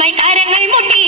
മൈകാരങ്ങൾ കരങ്ങൾ മുട്ടി.